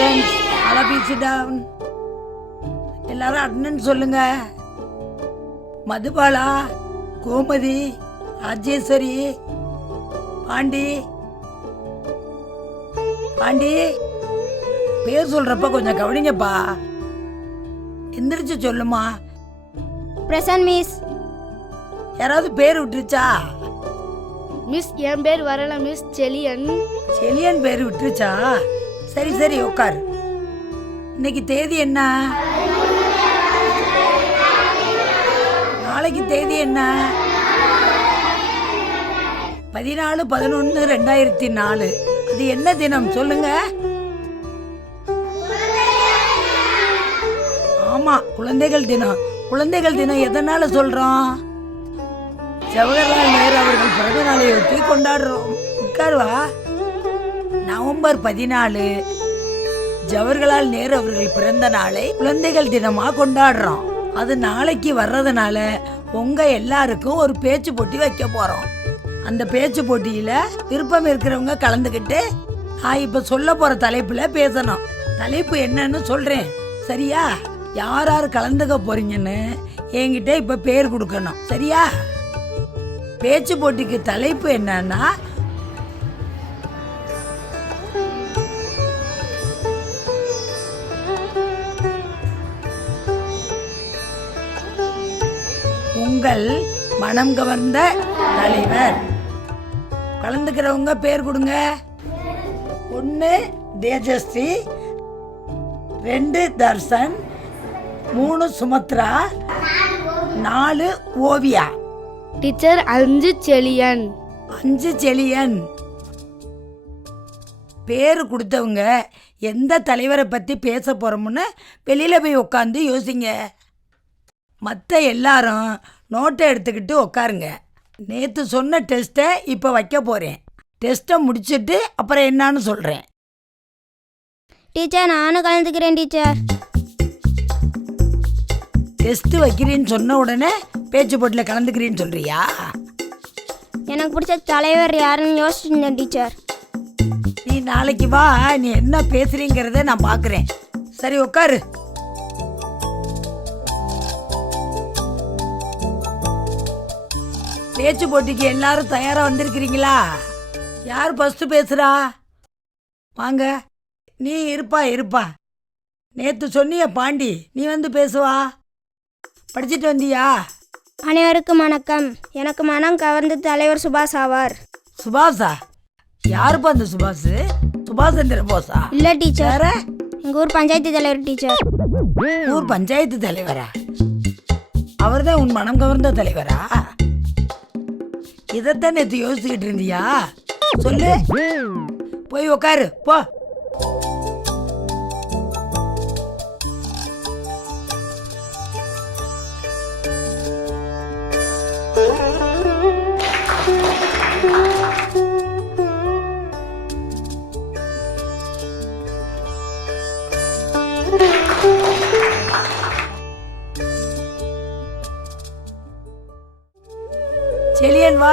Students all of you sit down. எல்லாரும் attendance சொல்லுங்க. மதுபாலா, கோமதி, ராஜேஸ்வரி, பாண்டி பாண்டி பேர் சொல்றப்ப கொஞ்சம் கவனிங்கப்பா. எந்திரிச்சு சொல்லுமா. Present miss. யாராவது பேர் விட்டுருச்சா? மிஸ் என் பேர் வரல மிஸ். செலியன். செலியன் பேர் விட்டுருச்சா? சரி சரி உட்கார். இன்னைக்கு தேதி என்ன? நாளைக்கு தேதி என்ன? 14/11/2004. அது என்ன தினம் சொல்லுங்க. ஆமா, குழந்தைகள் தினம். குழந்தைகள் தினம் எதனால சொல்றோம்? ஜவஹர்லால் நேரு அவர்கள் பிறந்த நாளையொட்டி கொண்டாடுறோம். உட்காருவா. நவம்பர் 14 ஜவஹர்லால் நேரு அவர்கள் பிறந்த நாளை குழந்தைகள் தினமா கொண்டாடுறோம். அது நாளைக்கு வர்றதுனால உங்க எல்லாருக்கும் ஒரு பேச்சு போட்டி வைக்க போறோம். அந்த பேச்சு போட்டியில விருப்பம் இருக்கிறவங்க கலந்துக்கிட்டு நான் இப்ப சொல்ல போற தலைப்புல பேசணும். தலைப்பு என்னன்னு சொல்றேன், சரியா? யார் யார் கலந்துக்க போறீங்கன்னு என்கிட்ட இப்ப பேர் கொடுக்கணும், சரியா? பேச்சு போட்டிக்கு தலைப்பு என்னன்னா உங்கள் மனம் கவர்ந்த தலைவர். கலந்துக்கிறவங்க பேர் கொடுங்க. 1 தேஜஸ்ரீ, 2 தர்சன், 3 சுமத்ரா, 4 ஓவியா. டீச்சர் 5 செலியன். 5 செலியன். பேர் கொடுத்தவங்க எந்த தலைவரை பற்றி பேச போகிறோம்னு வெளியில் போய் உட்காந்து யோசிங்க. மற்ற எல்லாரும் நோட்டை எடுத்துக்கிட்டு உட்காருங்க. நேற்று சொன்ன டெஸ்ட்டை இப்போ வைக்க போகிறேன். டெஸ்ட்டை முடிச்சுட்டு அப்புறம் என்னான்னு சொல்கிறேன். டீச்சர் நானும் கலந்துக்கிறேன் டீச்சர். டெஸ்ட்டு வைக்கிறேன்னு சொன்ன உடனே பேச்சு போட்டியில் கலந்துக்கிறேன்னு சொல்கிறியா? எனக்கு பிடிச்ச தலைவர் யாருன்னு யோசிச்சிருந்தேன் டீச்சர். நீ நாளைக்கு வா, நீ என்ன பேசுறீங்கிறத நான் பார்க்குறேன். சரி உட்காரு. பேச்சு போட்டிக்கு எல்லாரும் தயாரா வந்திருக்கிறீங்களா? யார் ஃபர்ஸ்ட் பேசுறா? வாங்க. நீ இருப்பா. நேத்து சொன்னிய பாண்டி, நீ வந்து பேசுவா. படிச்சுட்டு வந்தியா? அனைவருக்கும் வணக்கம். எனக்கு மனம் கவர்ந்த தலைவர் சுபாஷ் ஆவார். சுபாஷா? யாருப்பா அந்த சுபாஷ்? சுபாஷ் சந்திர போஸா? இல்ல டீச்சர், எங்க ஊர் பஞ்சாயத்து தலைவர் டீச்சர். ஊர் பஞ்சாயத்து தலைவரா? அவர்தான் உன் மனம் கவர்ந்த தலைவரா? இதைத்தான் நேற்று யோசிச்சுக்கிட்டு இருந்தியா? சொல்லு. போய் உக்காரு போ. செலியன் வா.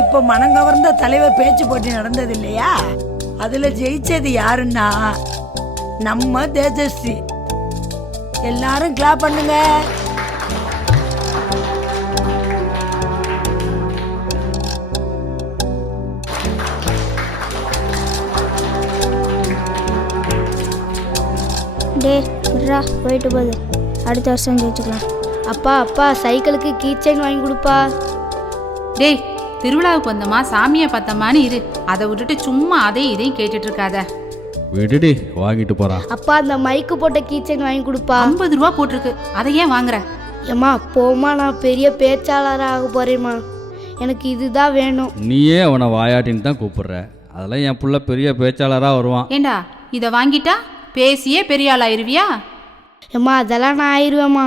இப்போ மனங்கவர்ந்த தலைவர் பேச்சு போட்டி நடந்தது இல்லையா? அதுல ஜெயிச்சது யாருன்னா நம்ம தேஜஸ்ரீ. எல்லாரும் கிளாப் பண்ணுங்க. போயிட்டு போகுது, அடுத்த வருஷம் ஜெயிச்சுக்கலாம். அப்பா சைக்கிளுக்கு கீ செயின் வாங்கி கொடுப்பா. டேய், திருவிழாவுக்கு வந்தமா சாமியை பார்த்தமான்னு இரு. அதை விட்டுட்டு சும்மா அதையும் இதையும் கேட்டுட்டு இருக்காத. விடுடி, வாங்கிட்டு போறான். அப்பா அந்த மைக்கு போட்ட கீ செயின் வாங்கி கொடுப்பா. 50 ரூபா போட்டிருக்கு, அதை ஏன் வாங்குற? ஏம்மா போமா, நான் பெரிய பேச்சாளராக ஆக போறேம்மா. எனக்கு இதுதான் வேணும். நீயே அவனை வாயாட்டின்னு தான் கூப்பிடுற. அதெல்லாம் என் புள்ள பெரிய பேச்சாளராக வருவான். ஏண்டா, இதை வாங்கிட்டா பேசியே பெரிய ஆளாயிருவியா? ஏம்மா அதெல்லாம் நான் ஆயிடுவேம்மா.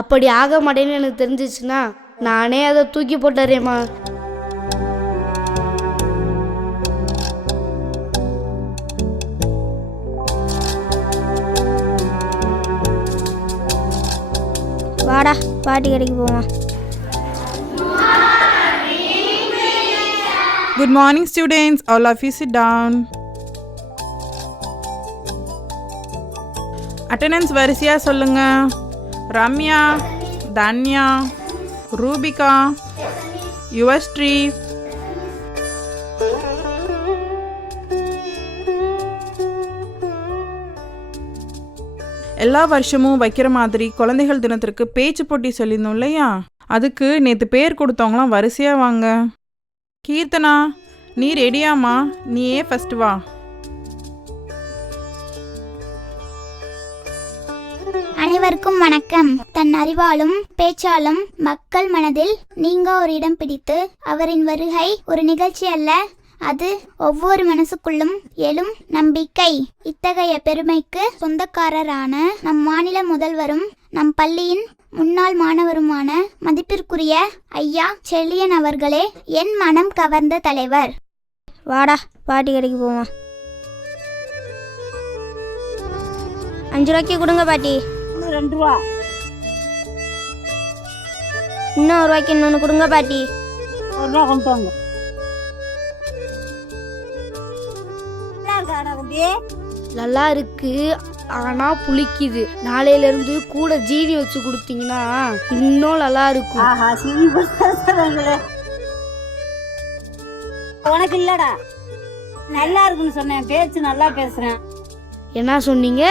அப்படி ஆக மாட்டேன்னு எனக்கு தெரிஞ்சிச்சுன்னா நானே அதை தூக்கி போட்டுறேம்மா. வாடா பாட்டி கடைக்கு போவோம். Good morning, students. All of you sit down. Attendance வரிசையா சொல்லுங்க. ரம்யா, தன்யா, ரூபிகா, யுவஸ்ரீ, எல்லா வருஷமும் வைக்கிற மாதிரி குழந்தைகள் தினத்திற்கு பேச்சு போட்டி சொல்லியிருந்தோம் இல்லையா? அதுக்கு நேற்று பேர் கொடுத்தவங்களாம் வரிசையாக வாங்க. கீர்த்தனா, நீ ரெடியாமா? நீயே ஃபர்ஸ்ட் வா. அனைவருக்கும் வணக்கம். தன் அறிவாலும் பேச்சாலும் மக்கள் மனதில் நீங்க ஒரு இடம் பிடித்து அவரின் வருகை ஒரு நிகழ்ச்சி அல்ல, அது ஒவ்வொரு மனசுக்குள்ளும் எழும் நம்பிக்கை. இத்தகைய பெருமைக்கு சொந்தக்காரரான நம் மாநில முதல்வரும் நம் பள்ளியின் முன்னாள் மாணவருமான மதிப்பிற்குரிய ஐயா செழியன் அவர்களே என் மனம் கவர்ந்த தலைவர். வாடா பாட்டி கடைக்கு போவோம். 5 ரூபாய்க்கு கொடுங்க பாட்டி. 2 ரூபா. இன்னும் 1 ரூபாய்க்கு இன்னொன்று கொடுங்க பாட்டி. 1 ரூபா கொண்டு வாங்க. நல்லா இருக்கு, ஆனா புளிக்குது. நாளையில கூட ஜீனி வச்சு கொடுத்தீங்கன்னா இன்னும் நல்லா இருக்கும். உனக்கு இல்லடா, நல்லா இருக்குன்னு சொன்னேன். பேச்சு நல்லா பேசுறேன். என்ன சொன்னீங்க?